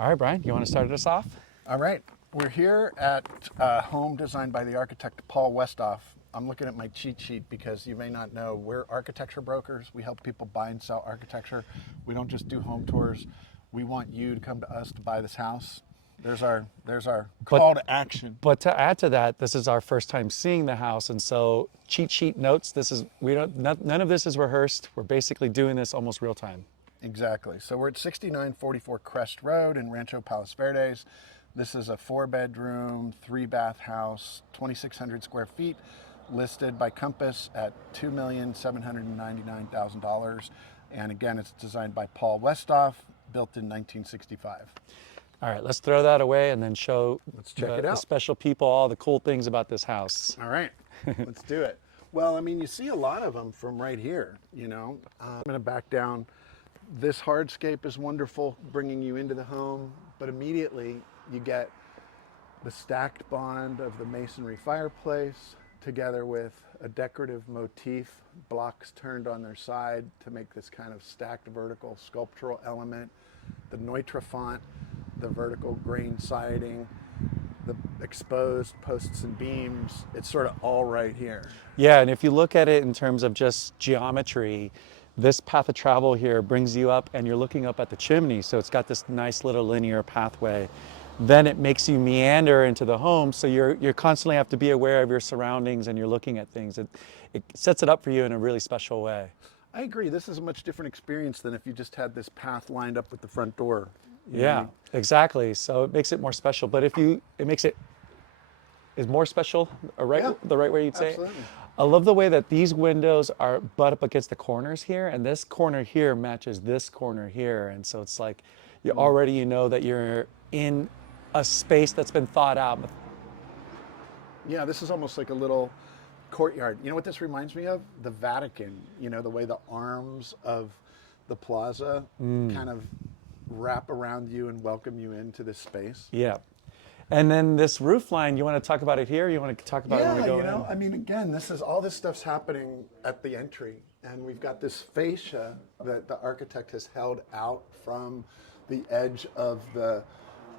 All right, Brian, you want to start us off? All right, we're here at a home designed by the architect Paul Wuesthoff. I'm looking at my cheat sheet because you may not know, we're architecture brokers. We help people buy and sell architecture. We don't just do home tours. We want you to come to us to buy this house. There's our call to action. But to add to that, this is our first time seeing the house, and so cheat sheet notes. None of this is rehearsed. We're basically doing this almost real time. Exactly. So we're at 6944 Crest Road in Rancho Palos Verdes. This is a 4-bedroom, 3-bath house, 2,600 square feet, listed by Compass at $2,799,000. And again, it's designed by Paul Wuesthoff, built in 1965. All right, let's throw that away and then show Let's check it out. the special people all the cool things about this house. All right, let's do it. Well, I mean, you see a lot of them from right here, you know. I'm going to back down. This hardscape is wonderful, bringing you into the home, but immediately you get the stacked bond of the masonry fireplace together with a decorative motif, blocks turned on their side to make this kind of stacked vertical sculptural element, the Neutra font, the vertical grain siding, the exposed posts and beams. It's sort of all right here. Yeah, and if you look at it in terms of just geometry, this path of travel here brings you up and you're looking up at the chimney, so it's got this nice little linear pathway. Then it makes you meander into the home, so you're constantly have to be aware of your surroundings and you're looking at things. It sets it up for you in a really special way. I agree. This is a much different experience than if you just had this path lined up with the front door. Yeah, exactly. So it makes it more special. But it makes it is more special, the right way you'd say absolutely. it. I love the way that these windows are butt up against the corners here, and this corner here matches this corner here, and so it's like you already know that you're in a space that's been thought out. Yeah, this is almost like a little courtyard. You know what this reminds me of? The Vatican. You know, the way the arms of the plaza kind of wrap around you and welcome you into this space. Yeah. And then this roof line, you want to talk about it here? You want to talk about it when we go you know, in? I mean, again, all this stuff's happening at the entry, and we've got this fascia that the architect has held out from the edge of the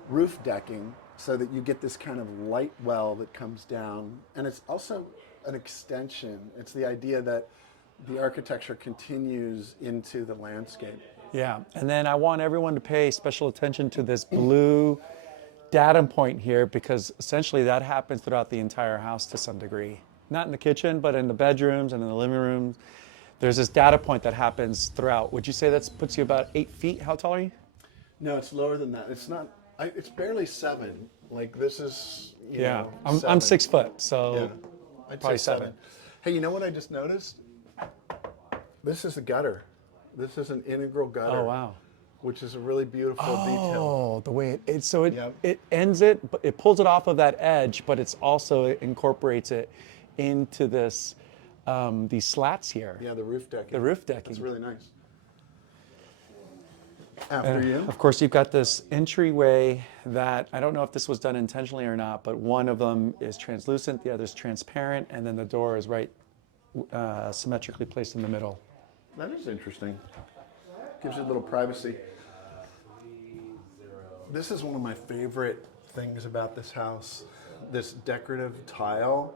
roof decking so that you get this kind of light well that comes down. And it's also an extension. It's the idea that the architecture continues into the landscape. Yeah, and then I want everyone to pay special attention to this blue datum point here, because essentially that happens throughout the entire house to some degree. Not in the kitchen, but in the bedrooms and in the living room. There's this data point that happens throughout. Would you say that puts you about 8 feet? How tall are you? No, it's lower than that. It's not, it's barely 7. Like this is, you Yeah, know, I'm 7. 6 foot, so Yeah, I'd probably say 7. Hey, you know what I just noticed? This is a gutter. This is an integral gutter. Oh, wow. Which is a really beautiful detail. Oh, the way it Yep. it ends it, but it pulls it off of that edge, but it's also it incorporates it into this these slats here. Yeah, the roof decking. The roof decking. It's really nice. After you. Of course, you've got this entryway that I don't know if this was done intentionally or not, but one of them is translucent, the other is transparent, and then the door is right symmetrically placed in the middle. That is interesting. Gives you a little privacy. This is one of my favorite things about this house, this decorative tile.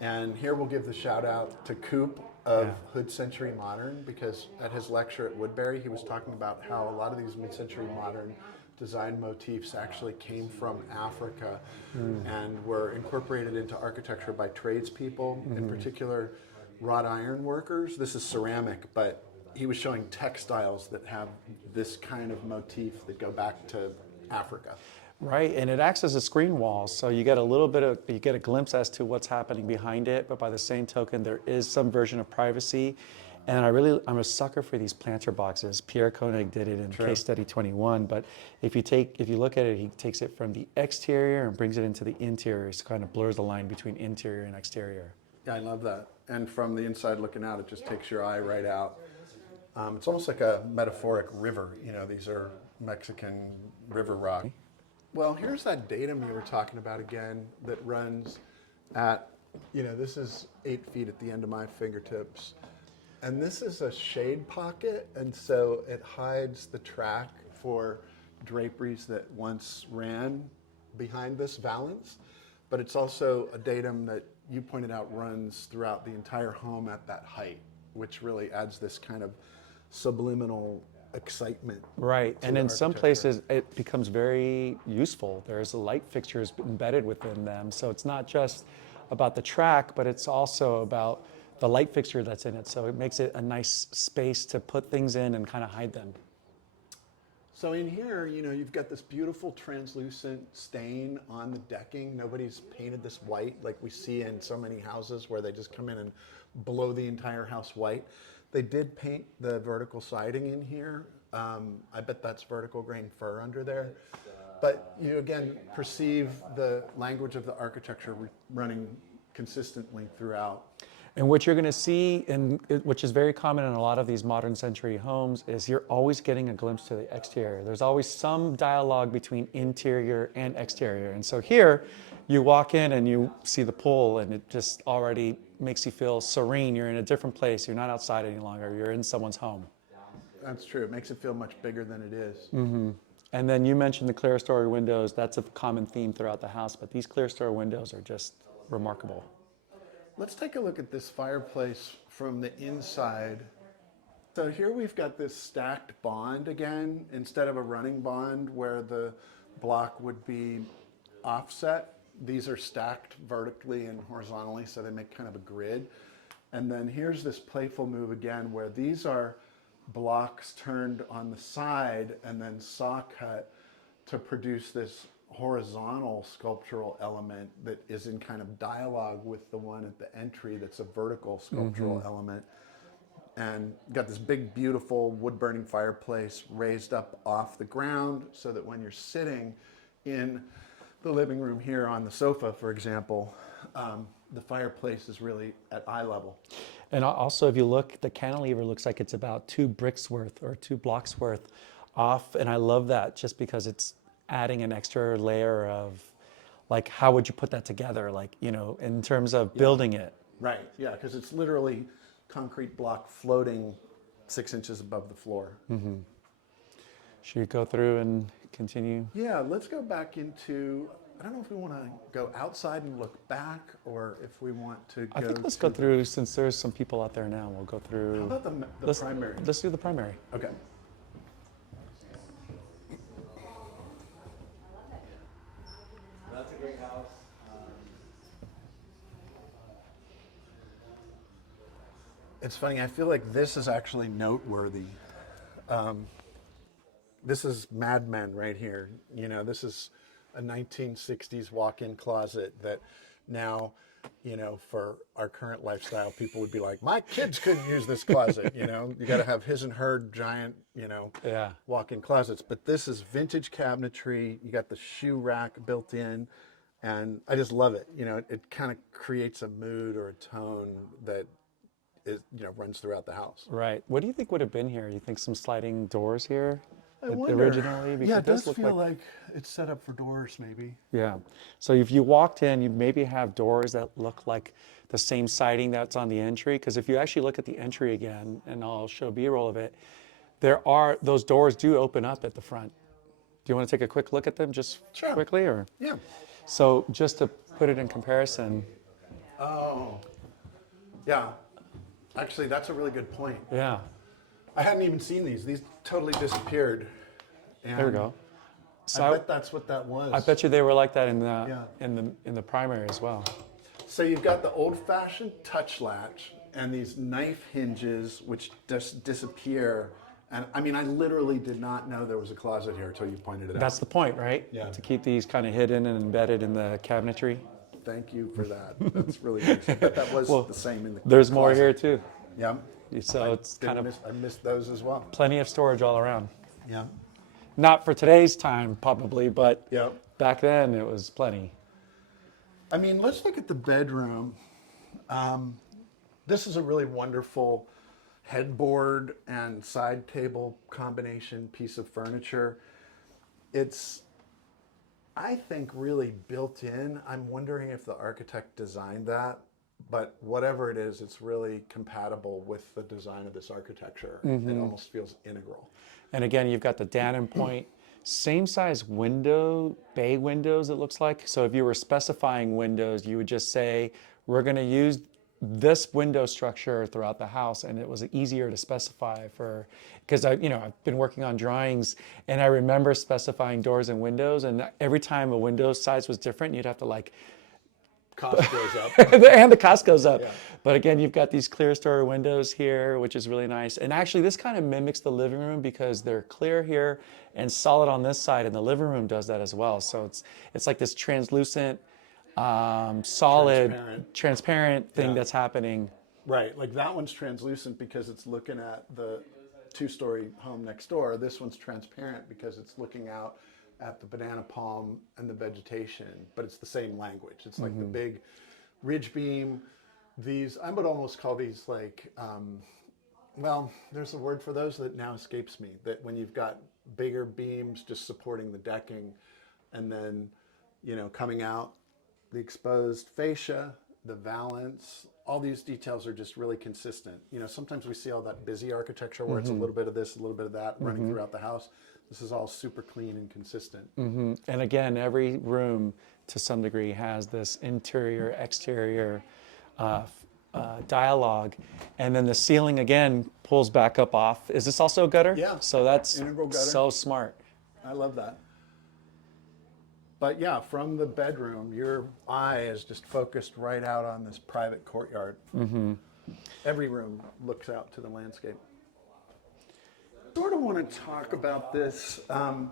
And here we'll give the shout out to Coop of Hood Century Modern, because at his lecture at Woodbury, he was talking about how a lot of these mid-century modern design motifs actually came from Africa and were incorporated into architecture by tradespeople, in particular wrought iron workers. This is ceramic, but he was showing textiles that have this kind of motif that go back to Africa. Right, and it acts as a screen wall, so you get a glimpse as to what's happening behind it, but by the same token, there is some version of privacy. And I'm a sucker for these planter boxes. Pierre Koenig did it in Case Study 21, but if you look at it, he takes it from the exterior and brings it into the interior, so it kind of blurs the line between interior and exterior. Yeah, I love that. And from the inside looking out, it just takes your eye right out. It's almost like a metaphoric river. You know, these are Mexican river rock. Well, here's that datum you were talking about again that runs at, you know, this is 8 feet at the end of my fingertips. And this is a shade pocket, and so it hides the track for draperies that once ran behind this valance, but it's also a datum that you pointed out runs throughout the entire home at that height, which really adds this kind of subliminal excitement. Right, and the in some architecture. places it becomes very useful. There's light fixtures embedded within them, so it's not just about the track, but it's also about the light fixture that's in it. So it makes it a nice space to put things in and kind of hide them. So in here, you know, you've got this beautiful translucent stain on the decking. Nobody's painted this white like we see in so many houses where they just come in and blow the entire house white. They did paint the vertical siding in here. I bet that's vertical grain fir under there. But you again perceive the language of the architecture running consistently throughout. And what you're going to see, which is very common in a lot of these modern century homes, is you're always getting a glimpse to the exterior. There's always some dialogue between interior and exterior. And so here, you walk in and you see the pool, and it just already makes you feel serene. You're in a different place. You're not outside any longer. You're in someone's home. That's true. It makes it feel much bigger than it is. Mm-hmm. And then you mentioned the Clerestory windows. That's a common theme throughout the house, but these Clerestory windows are just remarkable. Let's take a look at this fireplace from the inside. So here we've got this stacked bond again, instead of a running bond where the block would be offset. These are stacked vertically and horizontally, so they make kind of a grid. And then here's this playful move again where these are blocks turned on the side and then saw cut to produce this horizontal sculptural element that is in kind of dialogue with the one at the entry that's a vertical sculptural element. And got this big, beautiful wood-burning fireplace raised up off the ground so that when you're sitting in the living room here on the sofa, for example, the fireplace is really at eye level. And also, if you look, the cantilever looks like it's about 2 bricks worth or 2 blocks worth off. And I love that just because it's adding an extra layer of, like, how would you put that together? Like, you know, in terms of building it. Right, yeah, because it's literally concrete block floating 6 inches above the floor. Mm-hmm. Should we go through and continue? Yeah, let's go back into, I don't know if we want to go outside and look back or if we want to go I think let's go through, since there's some people out there now, we'll go through. How about the primary? Let's do the primary. Okay. That's a great house. It's funny, I feel like this is actually noteworthy. This is Mad Men right here. You know, this is a 1960s walk-in closet that now, you know, for our current lifestyle, people would be like, my kids couldn't use this closet, you know? You got to have his and her giant, you know, walk-in closets. But this is vintage cabinetry. You got the shoe rack built in. And I just love it. You know, it kind of creates a mood or a tone that is, you know, runs throughout the house. Right. What do you think would have been here? You think some sliding doors here? I wonder. Originally? Because Yeah, it does look feel like it's set up for doors, maybe. Yeah. So if you walked in, you'd maybe have doors that look like the same siding that's on the entry. Because if you actually look at the entry again, and I'll show B-roll of it, those doors do open up at the front. Do you want to take a quick look at them just quickly? Or? Yeah. So just to put it in comparison. Oh, yeah. Actually, that's a really good point. Yeah. I hadn't even seen these. These totally disappeared. And There we go. So I bet that's what that was. I bet you they were like that in the primary as well. So you've got the old-fashioned touch latch and these knife hinges which just disappear. And I mean, I literally did not know there was a closet here until you pointed it out. That's the point, right? Yeah. To keep these kind of hidden and embedded in the cabinetry. Thank you for that. That's really nice. I bet that was the same in the There's more closet. here too. Yeah. So it's kind of I missed those as well. plenty of storage all around. Yeah. Not for today's time, probably, but Yeah. back then it was plenty. I mean, let's look at the bedroom. This is a really wonderful headboard and side table combination piece of furniture. It's, I think, really built in. I'm wondering if the architect designed that, but whatever it is, it's really compatible with the design of this architecture. It almost feels integral. And again, you've got the datum point same size window, bay windows it looks like. So if you were specifying windows, you would just say, we're going to use this window structure throughout the house, and it was easier to specify for, because I've been working on drawings, and I remember specifying doors and windows, and every time a window size was different, you'd have to like, Cost goes up. and the cost goes up. Yeah. But again, you've got these Clerestory windows here, which is really nice. And actually, this kind of mimics the living room because they're clear here and solid on this side, and the living room does that as well. So it's like this translucent, solid, transparent thing that's happening. Right, like that one's translucent because it's looking at the two-story home next door. This one's transparent because it's looking out at the banana palm and the vegetation, but it's the same language. It's like the big ridge beam. These, I would almost call these like, well, there's a word for those that now escapes me, that when you've got bigger beams just supporting the decking, and then, coming out, the exposed fascia, the valance, all these details are just really consistent. Sometimes we see all that busy architecture where it's a little bit of this, a little bit of that running throughout the house. This is all super clean and consistent. And again, every room to some degree has this interior, exterior dialogue. And then the ceiling again pulls back up off. Is this also a gutter? Yeah. So that's Integral gutter. so smart. I love that. But yeah, from the bedroom, your eye is just focused right out on this private courtyard. Every room looks out to the landscape. I sort of want to talk about this. I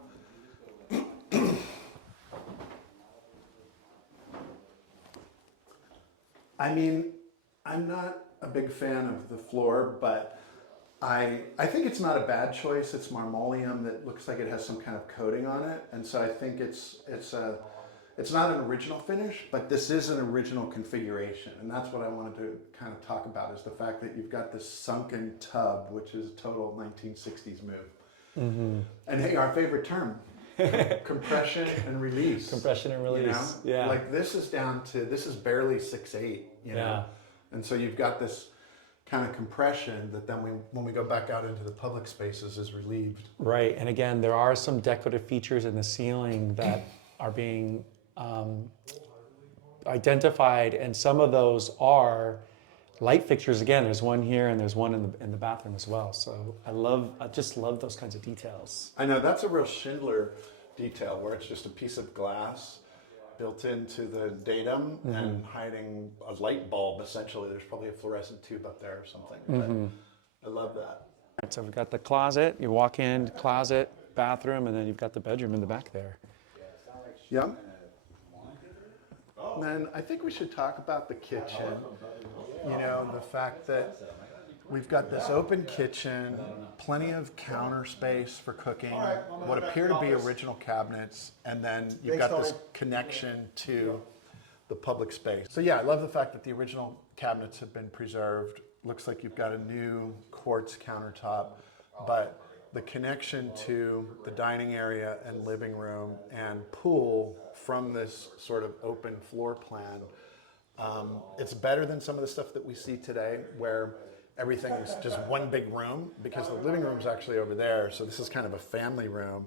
mean, I'm not a big fan of the floor, but I think it's not a bad choice. It's marmoleum that looks like it has some kind of coating on it, and so I think it's not an original finish, but this is an original configuration, and that's what I wanted to kind of talk about, is the fact that you've got this sunken tub, which is a total 1960s move. And hey, our favorite term, compression and release. Compression and release. Yeah. Like this is barely 6'8", Yeah. And so you've got this kind of compression that then when we go back out into the public spaces is relieved. Right, and again, there are some decorative features in the ceiling that are being identified, and some of those are light fixtures. Again, there's one here and there's one in the bathroom as well. So I just love those kinds of details. I know, that's a real Schindler detail where it's just a piece of glass built into the datum and hiding a light bulb, essentially. There's probably a fluorescent tube up there or something. But I love that. Right, so we've got the closet, you walk in, closet, bathroom, and then you've got the bedroom in the back there. Yeah. And then I think we should talk about the kitchen. The fact that we've got this open kitchen, plenty of counter space for cooking, what appear to be original cabinets, and then you've got this connection to the public space. So yeah, I love the fact that the original cabinets have been preserved. Looks like you've got a new quartz countertop, but the connection to the dining area and living room and pool from this sort of open floor plan, it's better than some of the stuff that we see today where everything is just one big room, because the living room's actually over there. So this is kind of a family room.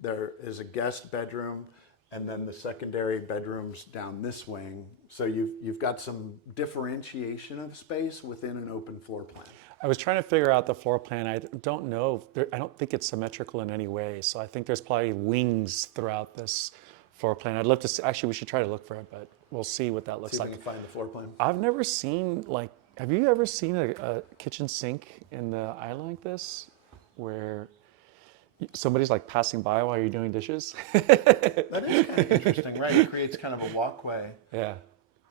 There is a guest bedroom, and then the secondary bedrooms down this wing. So you've got some differentiation of space within an open floor plan. I was trying to figure out the floor plan. I don't know. I don't think it's symmetrical in any way. So I think there's probably wings throughout this floor plan. I'd love to see, actually, we should try to look for it, but we'll see what that looks See if like. we can find the floor plan. I've never seen, have you ever seen a kitchen sink in the island like this, where somebody's passing by while you're doing dishes? That is kind of interesting, right? It creates kind of a walkway. Yeah.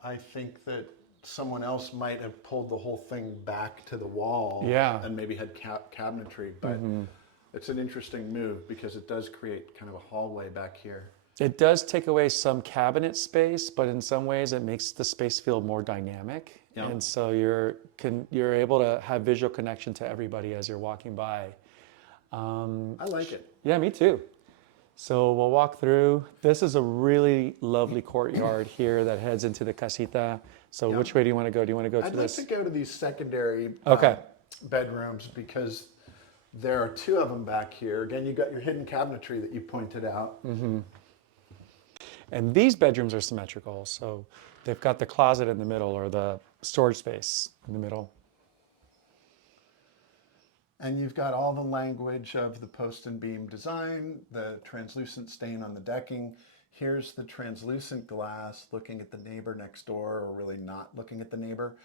I think that someone else might have pulled the whole thing back to the wall, and maybe had cabinetry, but it's an interesting move because it does create kind of a hallway back here. It does take away some cabinet space, but in some ways it makes the space feel more dynamic. Yeah. And so you're able to have visual connection to everybody as you're walking by. I like it. Yeah, me too. So we'll walk through. This is a really lovely courtyard here that heads into the casita. So which way do you want to go? Do you want to go to this? I'd like to go to these secondary bedrooms, because There are two of them back here. Again, you got your hidden cabinetry that you pointed out. And these bedrooms are symmetrical, so they've got the closet in the middle or the storage space in the middle. And you've got all the language of the post and beam design, the translucent stain on the decking. Here's the translucent glass looking at the neighbor next door, or really not looking at the neighbor.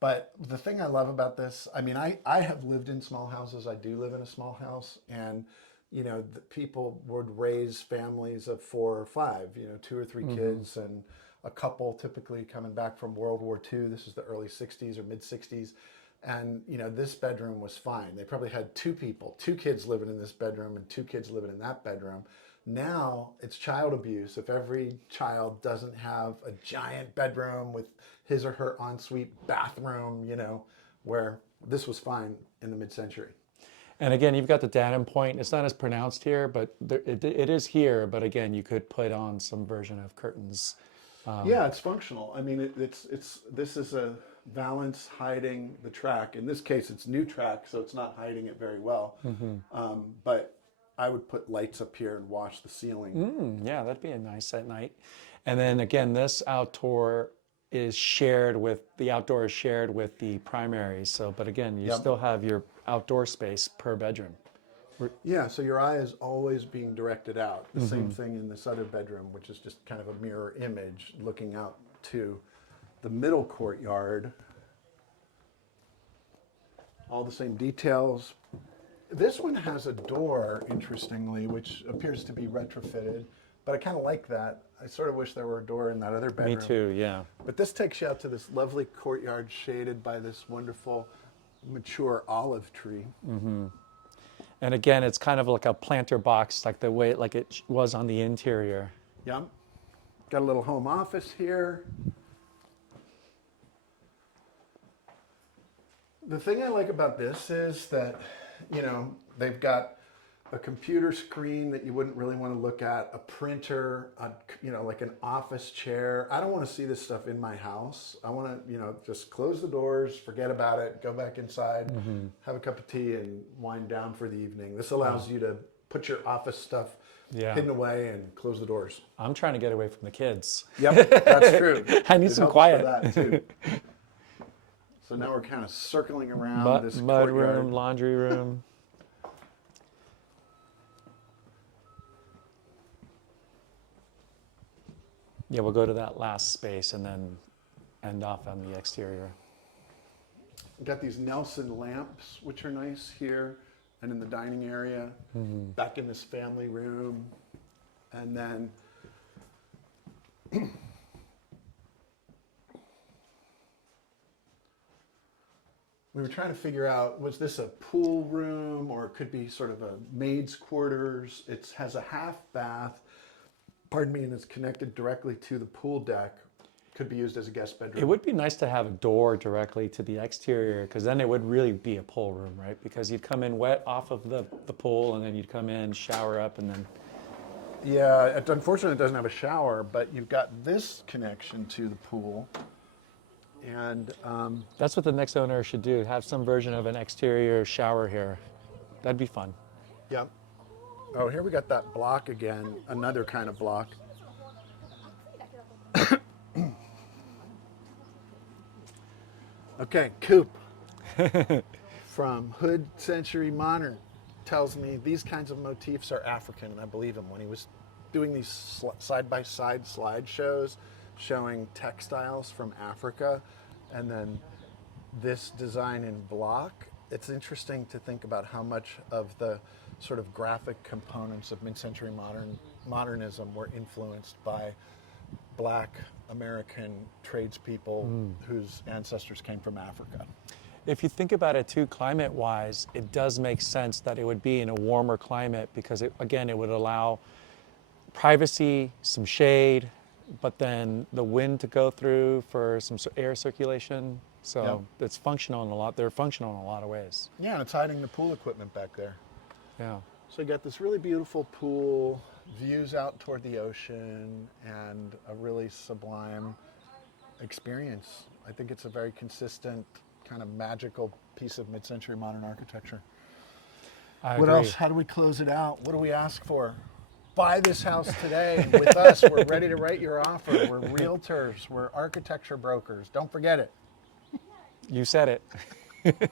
But the thing I love about this, I mean, I have lived in small houses. I do live in a small house, and you know, the people would raise families of 4 or 5, you know, 2 or 3 kids, and a couple typically coming back from World War II. This is the early 60s or mid 60s. And, you know, this bedroom was fine. They probably had 2 people, 2 kids living in this bedroom and 2 kids living in that bedroom. Now it's child abuse if every child doesn't have a giant bedroom with his or her ensuite bathroom, you know, where this was fine in the mid-century. And again, you've got the datum point. It's not as pronounced here, but it is here. But again, you could put on some version of curtains. Yeah, it's functional. I mean, this is a valance hiding the track. In this case, it's new track, so it's not hiding it very well. But I would put lights up here and wash the ceiling. Yeah, that'd be a nice at night. And then again, this outdoor is shared with the primary. So, but again, you still have your outdoor space per bedroom. Yeah, so your eye is always being directed out. The same thing in this other bedroom, which is just kind of a mirror image looking out to the middle courtyard. All the same details. This one has a door, interestingly, which appears to be retrofitted, but I kind of like that. I sort of wish there were a door in that other bedroom. Me too, yeah. But this takes you out to this lovely courtyard shaded by this wonderful mature olive tree. And again, it's kind of like a planter box, like the way like it was on the interior. Yep. Got a little home office here. The thing I like about this is that, you know, they've got a computer screen that you wouldn't really want to look at, a printer, you know, like an office chair. I don't want to see this stuff in my house. I want to, you know, just close the doors, forget about it, go back inside, have a cup of tea and wind down for the evening. This allows you to put your office stuff hidden away and close the doors. I'm trying to get away from the kids. Yep, that's true. I need It some helps quiet. for that too. So now we're kind of circling around this Mud courtyard. room, laundry room. Yeah, we'll go to that last space and then end off on the exterior. Got these Nelson lamps, which are nice here and in the dining area, back in this family room. And then we were trying to figure out, was this a pool room or it could be sort of a maid's quarters? It has a half bath, pardon me, and it's connected directly to the pool deck. Could be used as a guest bedroom. It would be nice to have a door directly to the exterior, because then it would really be a pool room, right? Because you'd come in wet off of the pool, and then you'd come in, shower up, and then... Yeah, unfortunately it doesn't have a shower, but you've got this connection to the pool. And That's what the next owner should do, have some version of an exterior shower here. That'd be fun. yep. Oh, here we got that block again, another kind of block. Okay, Coop from Hood Century Modern tells me these kinds of motifs are African, and I believe him when he was doing these side-by-side slideshows showing textiles from Africa, and then this design in block. It's interesting to think about how much of the sort of graphic components of mid-century modernism were influenced by Black American tradespeople whose ancestors came from Africa. If you think about it too, climate-wise, it does make sense that it would be in a warmer climate, because again, it would allow privacy, some shade, but then the wind to go through for some air circulation. So it's functional in a lot. They're functional in a lot of ways. Yeah, and it's hiding the pool equipment back there. Yeah. So you got this really beautiful pool, views out toward the ocean, and a really sublime experience. I think it's a very consistent, kind of magical piece of mid-century modern architecture. I What agree. else? How do we close it out? What do we ask for? Buy this house today with us. We're ready to write your offer. We're realtors. We're architecture brokers. Don't forget it. You said it.